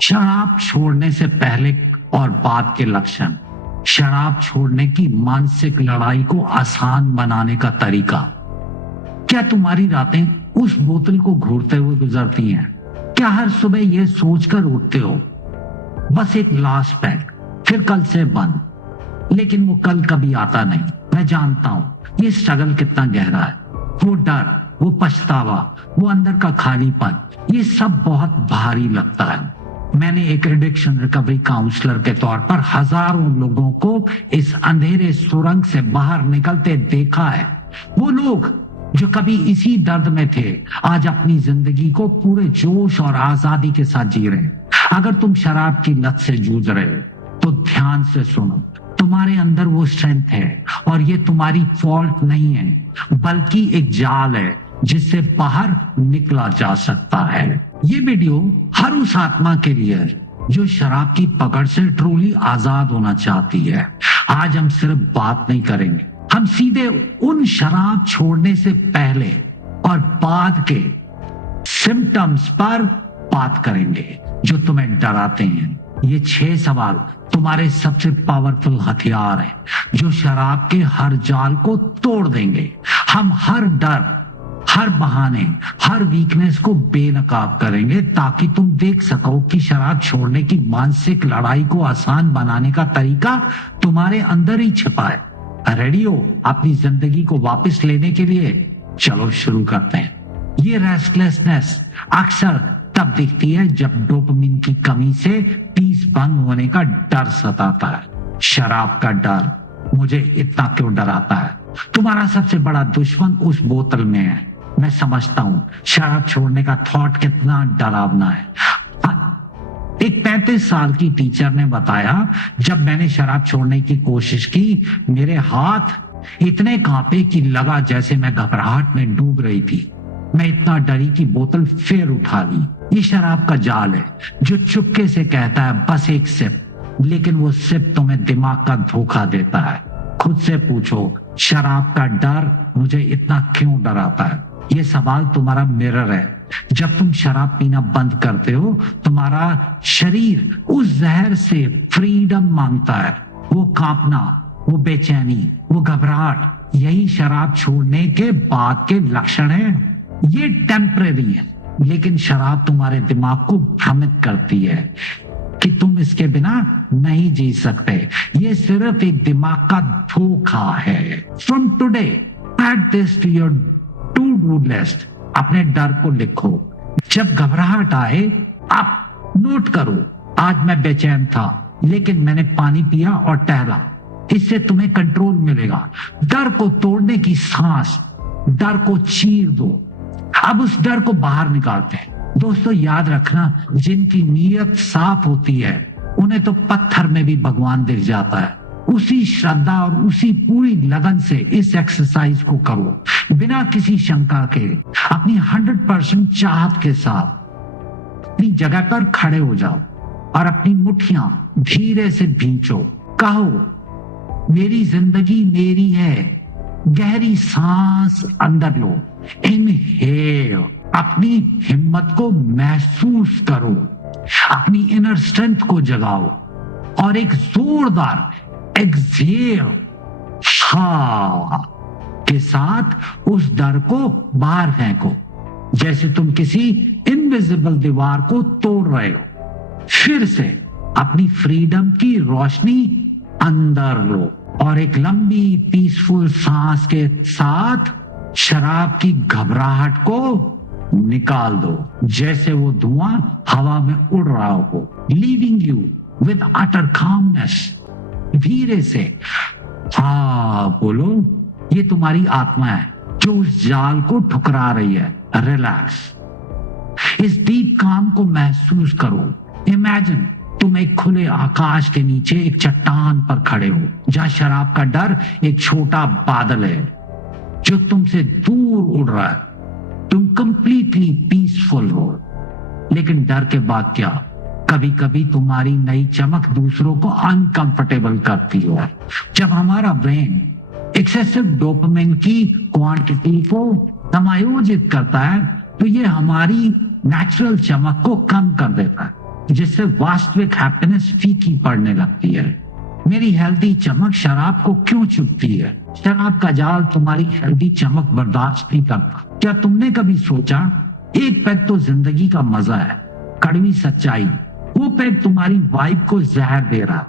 शराब छोड़ने से पहले और बाद के लक्षण, शराब छोड़ने की मानसिक लड़ाई को आसान बनाने का तरीका। क्या तुम्हारी रातें उस बोतल को घूरते हुए गुजरती हैं? क्या हर सुबह यह सोचकर उठते हो बस एक लास्ट पैक, फिर कल से बंद? लेकिन वो कल कभी आता नहीं। मैं जानता हूं ये स्ट्रगल कितना गहरा है। वो डर, वो पछतावा, वो अंदर का खालीपन, ये सब बहुत भारी लगता है। मैंने एक एडिक्शन रिकवरी काउंसलर के तौर पर हजारों लोगों को इस अंधेरे सुरंग से बाहर निकलते देखा है। वो लोग जो कभी इसी दर्द में थे, आज अपनी जिंदगी को पूरे जोश और आजादी के साथ जी रहे हैं। अगर तुम शराब की लत से जूझ रहे हो तो ध्यान से सुनो। तुम्हारे अंदर वो स्ट्रेंथ है और ये तुम्हारी फॉल्ट नहीं है, बल्कि एक जाल है जिससे बाहर निकला जा सकता है। ये वीडियो हर उस आत्मा के लिए है जो शराब की पकड़ से ट्रूली आजाद होना चाहती है। आज हम सिर्फ बात नहीं करेंगे, हम सीधे उन शराब छोड़ने से पहले और बाद के सिम्टम्स पर बात करेंगे जो तुम्हें डराते हैं। ये 6 सवाल तुम्हारे सबसे पावरफुल हथियार हैं जो शराब के हर जाल को तोड़ देंगे। हम हर डर, हर बहाने, हर वीकनेस को बेनकाब करेंगे ताकि तुम देख सको कि शराब छोड़ने की मानसिक लड़ाई को आसान बनाने का तरीका तुम्हारे अंदर ही छिपा है। रेडी हो अपनी जिंदगी को वापस लेने के लिए? चलो शुरू करते हैं। ये रेस्टलेसनेस अक्सर तब दिखती है जब डोपामिन की कमी से पीस बंद होने का डर सताता है। शराब का डर मुझे इतना क्यों डराता है? तुम्हारा सबसे बड़ा दुश्मन उस बोतल में है। मैं समझता हूं शराब छोड़ने का थॉट कितना डरावना है। एक 35 साल की टीचर ने बताया, जब मैंने शराब छोड़ने की कोशिश की, मेरे हाथ इतने कांपे कि लगा जैसे मैं घबराहट में डूब रही थी। मैं इतना डरी कि बोतल फिर उठा ली। ये शराब का जाल है जो चुपके से कहता है बस एक सिप, लेकिन वो सिप तुम्हें दिमाग का धोखा देता है। खुद से पूछो, शराब का डर मुझे इतना क्यों डराता है? ये सवाल तुम्हारा मिरर है। जब तुम शराब पीना बंद करते हो, तुम्हारा शरीर उस जहर से फ्रीडम मांगता है। वो कांपना, वो बेचैनी, वो घबराहट, यही शराब छोड़ने के बाद के लक्षण है। ये टेम्परेरी है, लेकिन शराब तुम्हारे दिमाग को भ्रमित करती है कि तुम इसके बिना नहीं जी सकते। ये सिर्फ एक दिमाग का धोखा है। From today add this to your to do list. अपने डर को लिखो। जब घबराहट आए, आप नोट करो, आज मैं बेचैन था लेकिन मैंने पानी पिया और टहला। इससे तुम्हें कंट्रोल मिलेगा। डर को तोड़ने की सांस, डर को चीर दो। अब उस डर को बाहर निकालते हैं। दोस्तों याद रखना, जिनकी नीयत साफ होती है उन्हें तो पत्थर में भी भगवान दिख जाता है। उसी श्रद्धा और उसी पूरी लगन से इस एक्सरसाइज को करो, बिना किसी शंका के, अपनी 100% चाहत के साथ। अपनी जगह पर खड़े हो जाओ और अपनी मुट्ठियां धीरे से भींचो। कहो, मेरी जिंदगी मेरी है। गहरी सांस अंदर लो। इनहेल। अपनी हिम्मत को महसूस करो, अपनी इनर स्ट्रेंथ को जगाओ और एक जोरदार एक्सहेल के साथ उस डर को बाहर फेंको, जैसे तुम किसी इनविजिबल दीवार को तोड़ रहे हो। फिर से अपनी फ्रीडम की रोशनी अंदर लो और एक लंबी पीसफुल सांस के साथ शराब की घबराहट को निकाल दो, जैसे वो धुआं हवा में उड़ रहा हो, leaving you with utter calmness. धीरे से बोलो, ये तुम्हारी आत्मा है जो उस जाल को ठुकरा रही है। रिलैक्स। इस डीप काम को महसूस करो। इमेजिन तुम एक खुले आकाश के नीचे एक चट्टान पर खड़े हो, जहां शराब का डर एक छोटा बादल है जो तुमसे दूर उड़ रहा है। तुम कंप्लीटली पीसफुल हो, लेकिन डर के बाद क्या? कभी कभी तुम्हारी नई चमक दूसरों को अनकंफर्टेबल करती हो। जब हमारा ब्रेन एक्सेसिव डोपामिन की क्वांटिटी को समायोजित करता है तो ये हमारी नेचुरल चमक को कम कर देता है। जिससे वास्तविक हैप्पीनेस फीकी पड़ने लगती है। मेरी हेल्दी चमक शराब को क्यों चुभती है? शराब का जाल तुम्हारी हेल्दी चमक बर्दाश्त नहीं करता। क्या तुमने कभी सोचा, एक पैग तो जिंदगी का मजा है, कड़वी सच्चाई, वो पैग तुम्हारी वाइब को जहर दे रहा।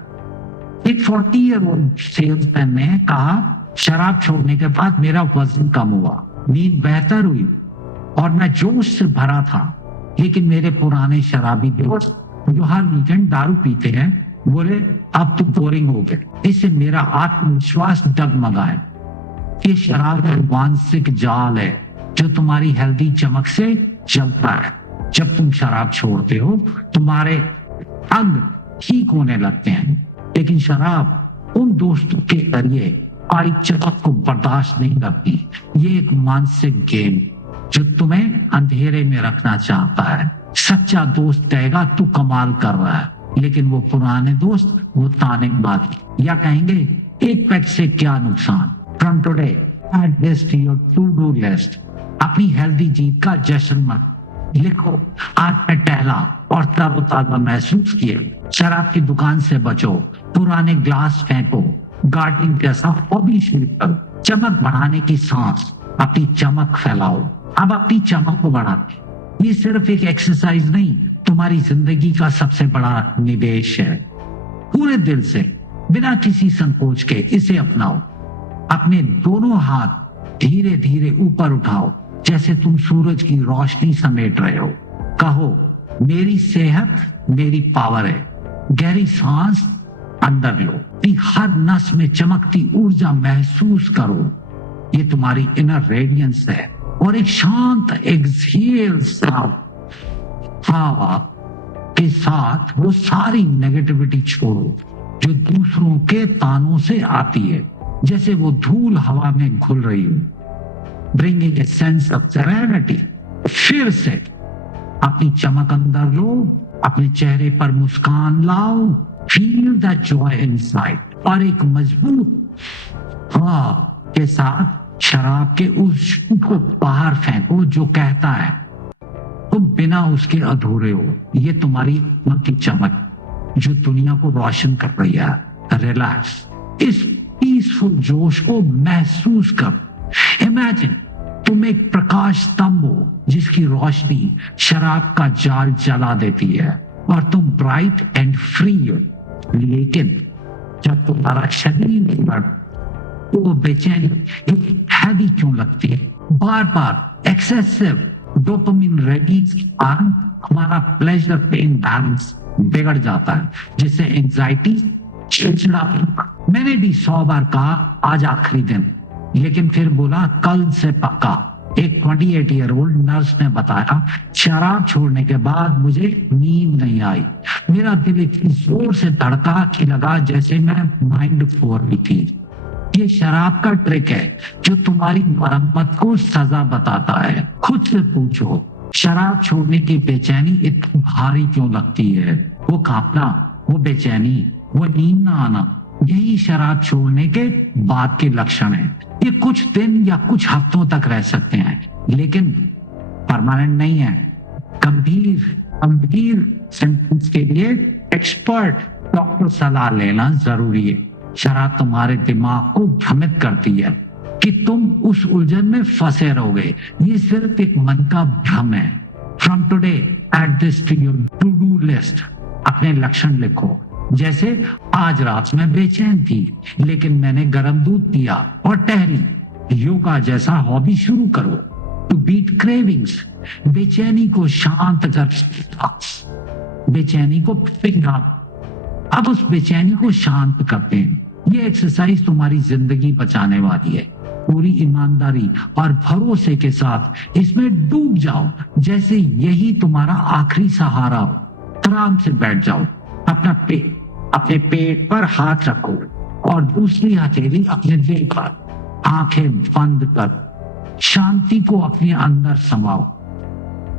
एक 40-year-old सेल्समैन ने कहा, शराब छोड़ने के बाद मेरा वजन कम हुआ, नींद बेहतर हुई और मैं जोश से भरा था। लेकिन मेरे पुराने शराबी दोस्त जो हर वीकेंड दारू पीते हैं बोले, अब तो बोरिंग हो गए। इससे मेरा आत्मविश्वास डगमगा है। ये शराब एक मानसिक जाल है जो तुम्हारी हेल्दी चमक से चलता है। जब तुम शराब छोड़ते हो तुम्हारे अंग ठीक होने लगते हैं, लेकिन शराब उन दोस्तों के जरिए तुम्हारी चमक को बर्दाश्त नहीं करती। ये एक मानसिक गेम जो तुम्हें अंधेरे में रखना चाहता है। सच्चा दोस्त कहेगा तू कमाल कर रहा है, लेकिन वो पुराने दोस्त वो ताने मारे या कहेंगे एक पैक से क्या नुकसान। From today add this to your to do list. अपनी हेल्दी जीत का जश्न मत लिखो, आज मैं टहला और तरोताजा महसूस किए। शराब की दुकान से बचो, पुराने ग्लास फेंको, गार्डनिंग जैसा हॉबी शुरू करो। चमक बढ़ाने की सांस, अपनी चमक फैलाओ। अब अपनी चमक को बढ़ाते, ये सिर्फ एक एक्सरसाइज नहीं, तुम्हारी जिंदगी का सबसे बड़ा निवेश है। पूरे दिल से बिना किसी संकोच के इसे अपनाओ। अपने दोनों हाथ धीरे धीरे ऊपर उठाओ जैसे तुम सूरज की रोशनी समेट रहे हो। कहो, मेरी सेहत मेरी पावर है। गहरी सांस अंदर लो, हर नस में चमकती ऊर्जा महसूस करो। ये तुम्हारी इनर रेडियंस है। और एक शांत एक्सहेल हवा के साथ वो सारी नेगेटिविटी छोड़ो जो दूसरों के तानों से आती है, जैसे वो धूल हवा में घुल रही हो। Bringing a sense of serenity. फिर से अपनी चमक अंदर लो, अपने चेहरे पर मुस्कान लाओ, फील द जॉय इनसाइड और एक मजबूत हवा के साथ शराब के उस शूट को बाहर फेंको जो कहता है तुम बिना उसके अधूरे हो। ये तुम्हारी मन की चमक जो दुनिया को रोशन कर रही है। रिलैक्स, इस पीसफुल जोश को महसूस कर। इमेजिन तुम एक प्रकाश स्तंभ हो जिसकी रोशनी शराब का जाल जला देती है और तुम ब्राइट एंड फ्री हो। लेकिन जब तुम्हारा शरीर नहीं बढ़ता तो वो बेचैनी हैवी क्यों लगती है? बार बार एक्सेसिव डोपामिन रिलीज के कारण हमारा प्लेजर पेन बैलेंस बिगड़ जाता है, जिससे एंजाइटी, चिड़चिड़ापन। मैंने भी 100 बार कहा आज आखिरी दिन, लेकिन फिर बोला कल से पक्का। एक 28-year-old नर्स ने बताया, शराब छोड़ने के बाद मुझे नींद नहीं आई। मेरा दिल इतनी जोर से धड़का कि लगा जैसे मैं माइंड फोर भी थी। ये शराब का ट्रिक है जो तुम्हारी मरम्मत को सजा बताता है। खुद से पूछो, शराब छोड़ने की बेचैनी इतनी भारी क्यों लगती है? वो कांपना, वो बेचैनी, वो नींद ना आना, यही शराब छोड़ने के बाद के लक्षण है। ये कुछ दिन या कुछ हफ्तों तक रह सकते हैं, लेकिन परमानेंट नहीं है। गंभीर सिम्टम्स के लिए एक्सपर्ट डॉक्टर सलाह लेना जरूरी है। शराब तुम्हारे दिमाग को भ्रमित करती है कि तुम उस उलझन में फंसे रहोगे। ये सिर्फ एक मन का भ्रम है। From today add this to your to do list. अपने लक्षण लिखो, जैसे आज रात में बेचैन थी लेकिन मैंने गर्म दूध पिया और टहली। योगा जैसा हॉबी शुरू करो टू बीट क्रेविंग्स। बेचैनी को शांत कर, बेचैनी को पिघला। अब उस बेचैनी को शांत करते हैं। ये एक्सरसाइज तुम्हारी जिंदगी बचाने वाली है। पूरी ईमानदारी और भरोसे के साथ इसमें डूब जाओ जैसे यही तुम्हारा आखिरी सहारा हो। आराम से बैठ जाओ, अपने पेट पर हाथ रखो और दूसरी हथेली अपने दिल पर। आंखें बंद कर शांति को अपने अंदर समाओ।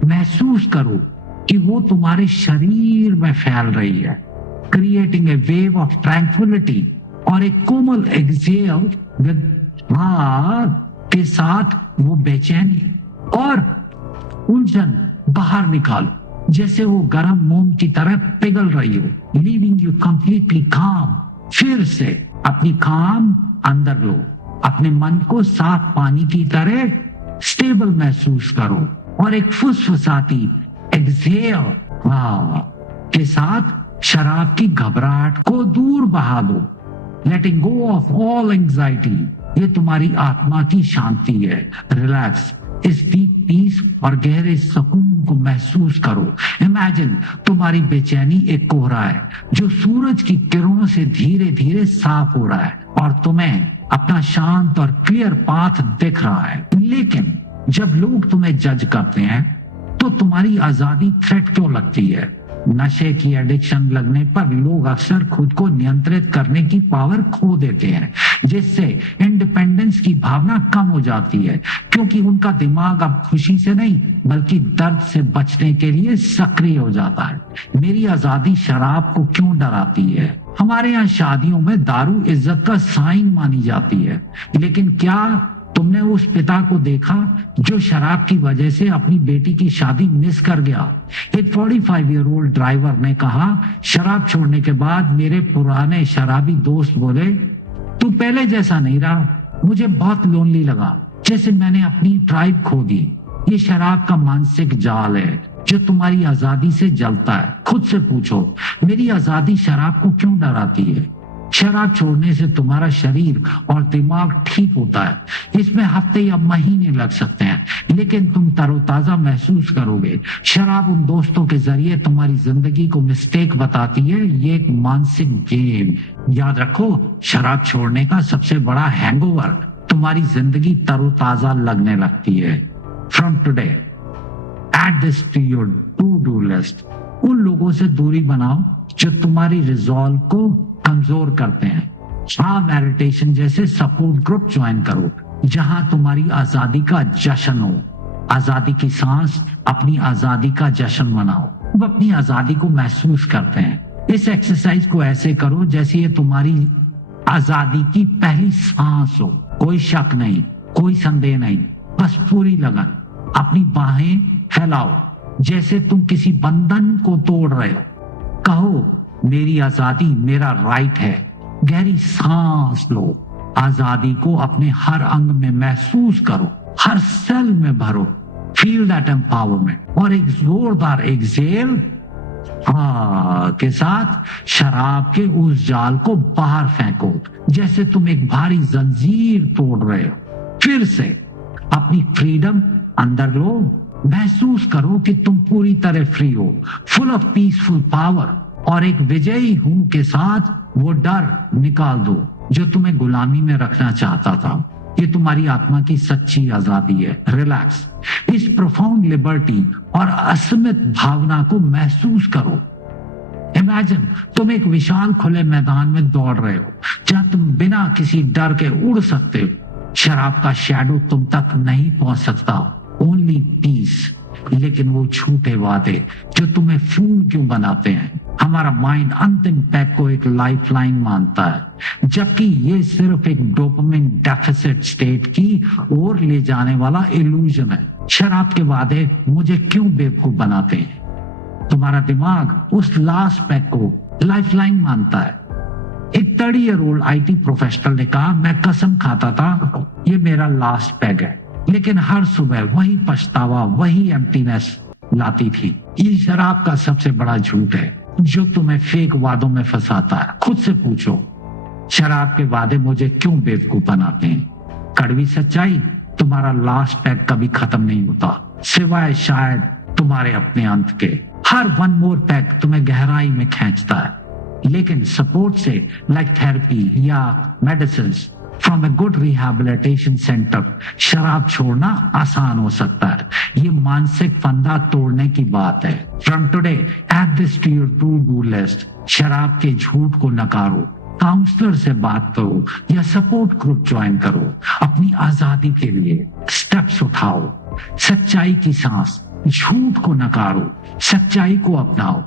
महसूस करो कि वो तुम्हारे शरीर में फैल रही है, creating a wave of tranquillity. और एक कोमल एक्सहेल विद के साथ वो बेचैनी और उलझन बाहर निकालो। जैसे वो गर्म मोम की तरह पिघल रही हो, लीविंग यू कंप्लीटली काम। फिर से अपनी काम अंदर लो, अपने मन को साफ पानी की तरह स्टेबल महसूस करो और एक फुसफुसाती एक्सहेल के साथ शराब की घबराहट को दूर बहा दो। लेटिंग गो ऑफ ऑल एंजाइटी, ये तुम्हारी आत्मा की शांति है। रिलैक्स, इस डीप पीस और गहरे सुकून को महसूस करो। इमेजिन तुम्हारी बेचैनी एक कोहरा है जो सूरज की किरणों से धीरे धीरे साफ हो रहा है और तुम्हें अपना शांत और क्लियर पाथ दिख रहा है। लेकिन जब लोग तुम्हें जज करते हैं तो तुम्हारी आजादी थ्रेट क्यों लगती है? नशे की एडिक्शन लगने पर लोग अक्सर खुद को नियंत्रित करने की पावर खो देते हैं, जिससे इंडिपेंडेंस की भावना कम हो जाती है, क्योंकि उनका दिमाग अब खुशी से नहीं बल्कि दर्द से बचने के लिए सक्रिय हो जाता है। मेरी आजादी शराब को क्यों डराती है? हमारे यहाँ शादियों में दारू इज्जत का साइन मानी जाती है, लेकिन क्या तुमने उस पिता को देखा जो शराब की वजह से अपनी बेटी की शादी मिस कर गया? एक 45-year-old ड्राइवर ने कहा, शराब छोड़ने के बाद मेरे पुराने शराबी दोस्त बोले, तू पहले जैसा नहीं रहा, मुझे बहुत लोनली लगा, जैसे मैंने अपनी ट्राइब खो दी। ये शराब का मानसिक जाल है जो तुम्हारी आजादी से जलता है। खुद से पूछो, मेरी आजादी शराब को क्यों डराती है? शराब छोड़ने से तुम्हारा शरीर और दिमाग ठीक होता है। इसमें हफ्ते या महीने लग सकते हैं, लेकिन तुम तरोताजा महसूस करोगे। शराब उन दोस्तों के जरिए तुम्हारी जिंदगी को मिस्टेक बताती है। ये एक मानसिक गेम। याद रखो, शराब छोड़ने का सबसे बड़ा हैंगओवर तुम्हारी जिंदगी तरोताजा लगने लगती है। From today add this to your to do list. उन लोगों से दूरी बनाओ जो तुम्हारी रिजॉल्व को कमजोर करते हैं। मेडिटेशन जैसे सपोर्ट ग्रुप ज्वाइन करो जहां तुम्हारी आजादी का जश्न हो। आजादी की सांस, अपनी आजादी का जश्न मनाओ। वो अपनी आजादी को महसूस करते हैं। इस एक्सरसाइज को ऐसे करो जैसे ये तुम्हारी आजादी की पहली सांस हो। कोई शक नहीं, कोई संदेह नहीं, बस पूरी लगन। अपनी बाहें फैलाओ जैसे तुम किसी बंधन को तोड़ रहे हो। कहो, मेरी आजादी मेरा राइट है। गहरी सांस लो। आजादी को अपने हर अंग में महसूस करो, हर सेल में भरो। Feel that empowerment. और एक जोरदार एक्सहेल के साथ शराब के उस जाल को बाहर फेंको जैसे तुम एक भारी जंजीर तोड़ रहे हो। फिर से अपनी फ्रीडम अंदर लो। महसूस करो कि तुम पूरी तरह फ्री हो, फुल ऑफ पीसफुल पावर। और एक विजयी हूं के साथ वो डर निकाल दो जो तुम्हें गुलामी में रखना चाहता था। ये तुम्हारी आत्मा की सच्ची आजादी है। रिलैक्स, इस प्रोफाउंड लिबर्टी और असीमित भावना को महसूस करो। इमेजिन तुम एक विशाल खुले मैदान में दौड़ रहे हो जहां तुम बिना किसी डर के उड़ सकते हो। शराब का शैडो तुम तक नहीं पहुंच सकता, ओनली पीस। लेकिन वो झूठे वादे जो तुम्हें फूल क्यों बनाते हैं? हमारा माइंड अंतिम पैक को एक लाइफलाइन मानता है, जबकि ये सिर्फ एक डोपामिन डेफिसिट स्टेट की ओर ले जाने वाला इल्यूजन है। शराब के वादे मुझे क्यों बेवकूफ बनाते हैं? तुम्हारा दिमाग उस लास्ट पैक को लाइफलाइन मानता है। एक 30-year-old IT प्रोफेशनल ने कहा, मैं कसम खाता था ये मेरा लास्ट पैग है, लेकिन हर सुबह वही पछतावा, वही एम्प्टीनेस लाती थी। ये शराब का सबसे बड़ा झूठ है जो तुम्हें फेक वादों में फंसाता है। खुद से पूछो, शराब के वादे मुझे क्यों बेवकूफ बनाते हैं? कड़वी सच्चाई, तुम्हारा लास्ट पैक कभी खत्म नहीं होता, सिवाय शायद तुम्हारे अपने अंत के। हर वन मोर पैक तुम्हें गहराई में खींचता है, लेकिन सपोर्ट से, लाइक थेरेपी या medicine from a good rehabilitation centre, शराब छोड़ना आसान हो सकता है। ये मानसिक फंदा तोड़ने की बात है। From today add this to your to do list. शराब के झूठ को नकारो, काउंसलर से बात करो या सपोर्ट ग्रुप ज्वाइन करो। अपनी आजादी के लिए स्टेप्स उठाओ। सच्चाई की सांस, झूठ को नकारो, सच्चाई को अपनाओ।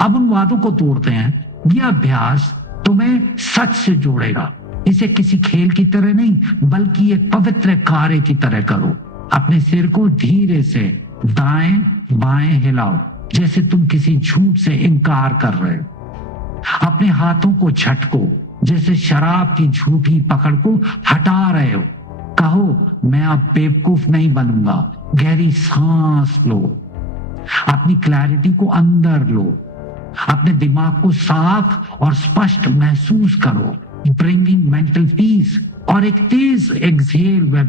अब उन वादों को तोड़ते हैं। यह अभ्यास तुम्हें सच से जोड़ेगा। इसे किसी खेल की तरह नहीं, बल्कि एक पवित्र कार्य की तरह करो। अपने सिर को धीरे से दाएं बाएं हिलाओ जैसे तुम किसी झूठ से इनकार कर रहे हो। अपने हाथों को झटको, जैसे शराब की झूठी पकड़ को हटा रहे हो। कहो, मैं अब बेवकूफ नहीं बनूंगा। गहरी सांस लो, अपनी क्लैरिटी को अंदर लो, अपने दिमाग को साफ और स्पष्ट महसूस करो, ब्रिंगिंग मेंटल पीस। और एक तेज एक्सहेल में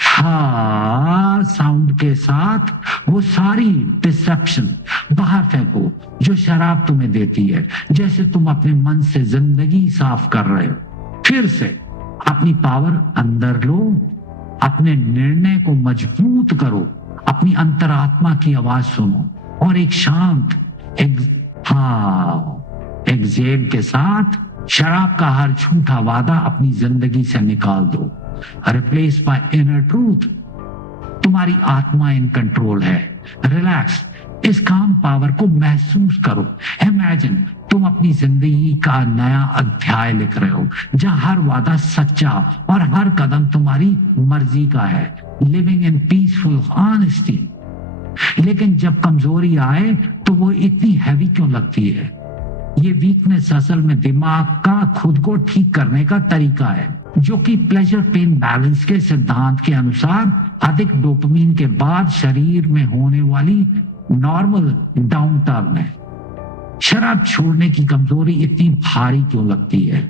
हा साउंड के साथ वो सारी डिसेप्शन बाहर फेंको जो शराब तुम्हें देती है। जैसे तुम अपने मन से जिंदगी साफ कर रहे हो। फिर से अपनी पावर अंदर लो, अपने निर्णय को मजबूत करो, अपनी अंतरात्मा की आवाज सुनो और एक शांत एक्सहेल के साथ शराब का हर झूठा वादा अपनी जिंदगी से निकाल दो। Replace by inner truth. तुम्हारी आत्मा इन कंट्रोल है। रिलैक्स, इस काम पावर को महसूस करो। इमेजिन तुम अपनी जिंदगी का नया अध्याय लिख रहे हो, जहां हर वादा सच्चा और हर कदम तुम्हारी मर्जी का है। Living in peaceful honesty. लेकिन जब कमजोरी आए तो वो इतनी हैवी क्यों लगती है? ये वीकनेस असल में दिमाग का खुद को ठीक करने का तरीका है, जो कि प्लेजर पेन बैलेंस के सिद्धांत के अनुसार अधिक डोपामिन के बाद शरीर में होने वाली नॉर्मल डाउन टर्न है। शराब छोड़ने की कमजोरी इतनी भारी क्यों लगती है?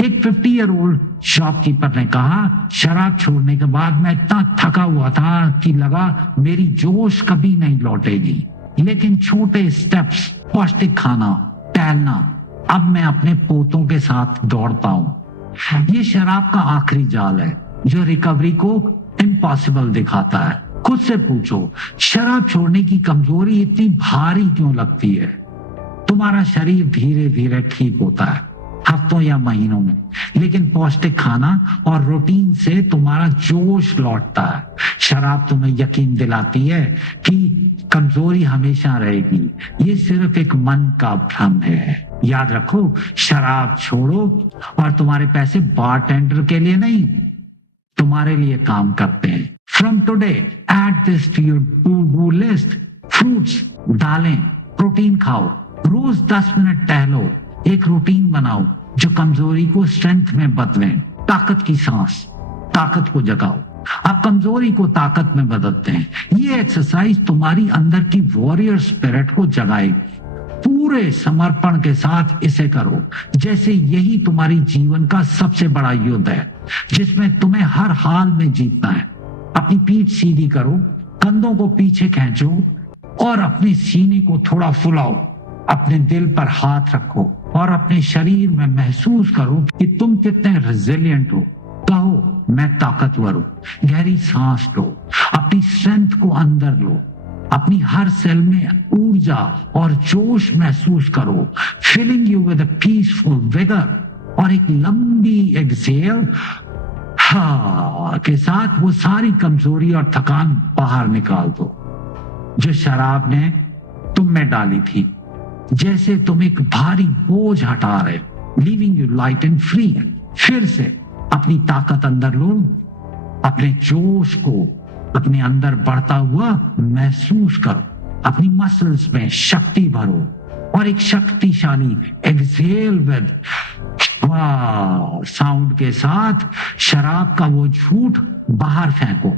एक 50-year-old शॉपकीपर ने कहा, शराब छोड़ने के बाद मैं इतना थका हुआ था कि लगा मेरी जोश कभी नहीं लौटेगी। लेकिन छोटे स्टेप्स, पौष्टिक खाना, टहलना, अब मैं अपने पोतों के साथ दौड़ता हूँ। ये शराब का आखिरी जाल है जो रिकवरी को इम्पॉसिबल दिखाता है। खुद से पूछो, शराब छोड़ने की कमजोरी इतनी भारी क्यों लगती है? तुम्हारा शरीर धीरे धीरे ठीक होता है, हफ्तों या महीनों में, लेकिन पौष्टिक खाना और रूटीन से तुम्हारा जोश लौटता है। शराब तुम्हें यकीन दिलाती है कि कमजोरी हमेशा रहेगी। ये सिर्फ एक मन का भ्रम है। याद रखो, शराब छोड़ो और तुम्हारे पैसे बारटेंडर के लिए नहीं, तुम्हारे लिए काम करते हैं। From today add this to your to do list. Fruits, दालें, प्रोटीन खाओ, रोज 10 मिनट टहलो। एक रूटीन बनाओ जो कमजोरी को स्ट्रेंथ में बदले। ताकत की सांस, ताकत को जगाओ। आप कमजोरी को ताकत में बदलते हैं। ये एक्सरसाइज तुम्हारी अंदर की वॉरियर स्पिरिट को जगाएगी। पूरे समर्पण के साथ इसे करो, जैसे यही तुम्हारी जीवन का सबसे बड़ा युद्ध है, जिसमें तुम्हें हर हाल में जीतना है। अपनी पीठ सीधी करो, कंधों को पीछे खींचो और अपने सीने को थोड़ा फुलाओ। अपने दिल पर हाथ रखो और अपने शरीर में महसूस करो कि तुम कितने रेजिलिएंट हो। कहो, मैं ताकतवर हूं। गहरी सांस लो, अपनी स्ट्रेंथ को अंदर लो। अपनी हर सेल में ऊर्जा और जोश महसूस करो, filling you with a peaceful vigour. और एक लंबी एक्सहेल के साथ वो सारी कमजोरी और थकान बाहर निकाल दो जो शराब ने तुम में डाली थी। जैसे तुम एक भारी बोझ हटा रहे, leaving you light and free. फिर से अपनी ताकत अंदर लो, अपने जोश को अपने अंदर बढ़ता हुआ महसूस करो। अपनी मसल्स में शक्ति भरो और एक शक्तिशाली एक्सहेल विद साउंड के साथ शराब का वो झूठ बाहर फेंको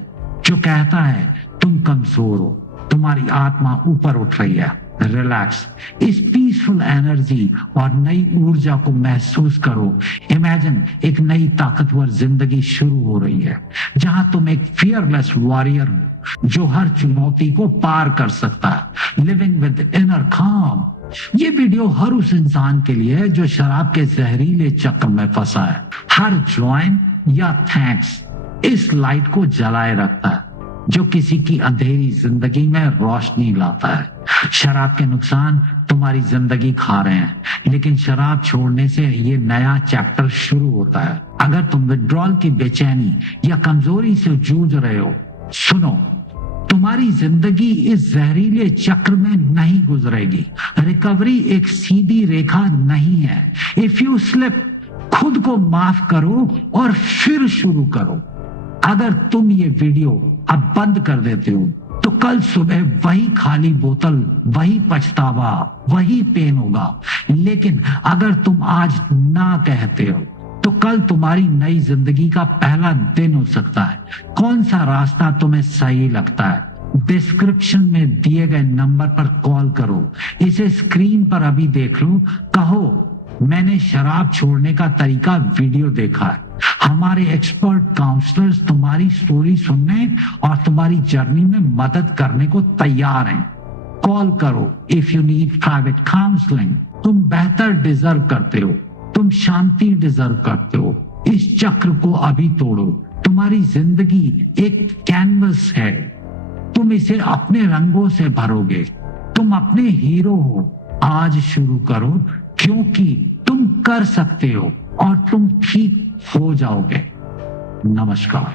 जो कहता है तुम कमजोर हो, तुम्हारी आत्मा ऊपर उठ रही है। रिलैक्स, इस पीसफुल एनर्जी और नई ऊर्जा को महसूस करो। इमेजिन एक नई ताकतवर जिंदगी शुरू हो रही है, जहां तुम एक फियरलेस वॉरियर जो हर चुनौती को पार कर सकता है। लिविंग विद इनर काम। ये वीडियो हर उस इंसान के लिए है जो शराब के जहरीले चक्र में फंसा है। हर ज्वाइन या थैंक्स इस लाइट को जलाए रखता है जो किसी की अंधेरी जिंदगी में रोशनी लाता है। शराब के नुकसान तुम्हारी जिंदगी खा रहे हैं, लेकिन शराब छोड़ने से ये नया चैप्टर शुरू होता है। अगर तुम विड्रॉल की बेचैनी या कमजोरी से जूझ रहे हो, सुनो, तुम्हारी जिंदगी इस जहरीले चक्र में नहीं गुजरेगी। रिकवरी एक सीधी रेखा नहीं है। इफ यू स्लिप, खुद को माफ करो और फिर शुरू करो। अगर तुम ये वीडियो अब बंद कर देते हो तो कल सुबह वही खाली बोतल, वही पछतावा, वही पेन होगा। लेकिन अगर तुम आज ना कहते हो तो कल तुम्हारी नई जिंदगी का पहला दिन हो सकता है। कौन सा रास्ता तुम्हें सही लगता है? डिस्क्रिप्शन में दिए गए नंबर पर कॉल करो, इसे स्क्रीन पर अभी देख लो, कहो मैंने शराब छोड़ने का तरीका वीडियो देखा है। हमारे एक्सपर्ट काउंसलर्स तुम्हारी स्टोरी सुनने और तुम्हारी जर्नी में मदद करने को तैयार हैं। कॉल करो if you need private counselling. तुम बेहतर डिजर्व करते हो, तुम शांति डिजर्व करते हो। इस चक्र को अभी तोड़ो। तुम्हारी जिंदगी एक कैनवस है, तुम इसे अपने रंगों से भरोगे। तुम अपने हीरो हो। आज शुरू करो, क्योंकि तुम कर सकते हो और तुम ठीक हो जाओगे। नमस्कार।